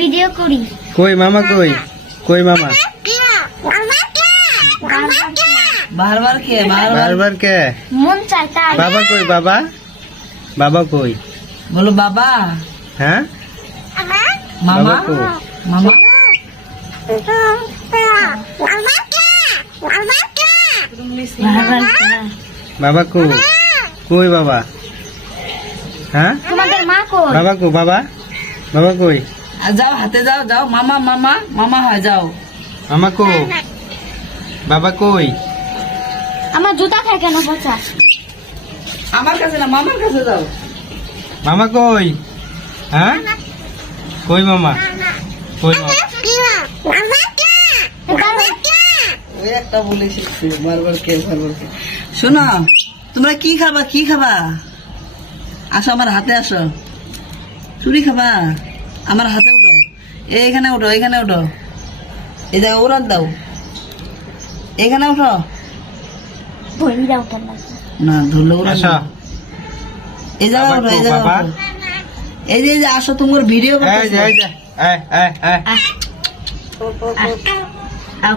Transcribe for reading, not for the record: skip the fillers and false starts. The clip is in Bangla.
ভিডিও করি। কই মামা কই? কই মামা? বারবার কে বারবার কে? মন চায় তাই। বাবা কই বাবা? বাবা কই? বলো বাবা। হ্যাঁ মামা বাবা কই? মামা বাবা কই? কই বাবা? হ্যাঁ তোমাদের মা কই? বাবা কই বাবা? বাবা কই? যাও হাতে যাও যাও মামা মামা মামা হয় যাও। মামা কই? বাবা কই? আমার জুতা খায় কেন পচা? আমার কাছে না মামার কাছে যাও। মামা কই? হ্যাঁ কই মামা? কই মামা? ওই একটা বলে শিখছি বারবার কে বারবার কে। শোনো তোমরা কি খাবা কি খাবা? আসো আমার হাতে আসো। চুরি খাবা? আমার হাতে উঠো। এইখানে উঠো এইখানে উঠো। এই জায়গায় উড়ান দাও। এখানে উঠো। বই দাও কেন? না ধরলে উড়ান আসো। দাও। এই জায়গায় বাবা উঠো এই কই জায়গায় বাবা? উঠো। এই যে আসো তোমার ভিডিও এই যে এই যে এই এই এই আও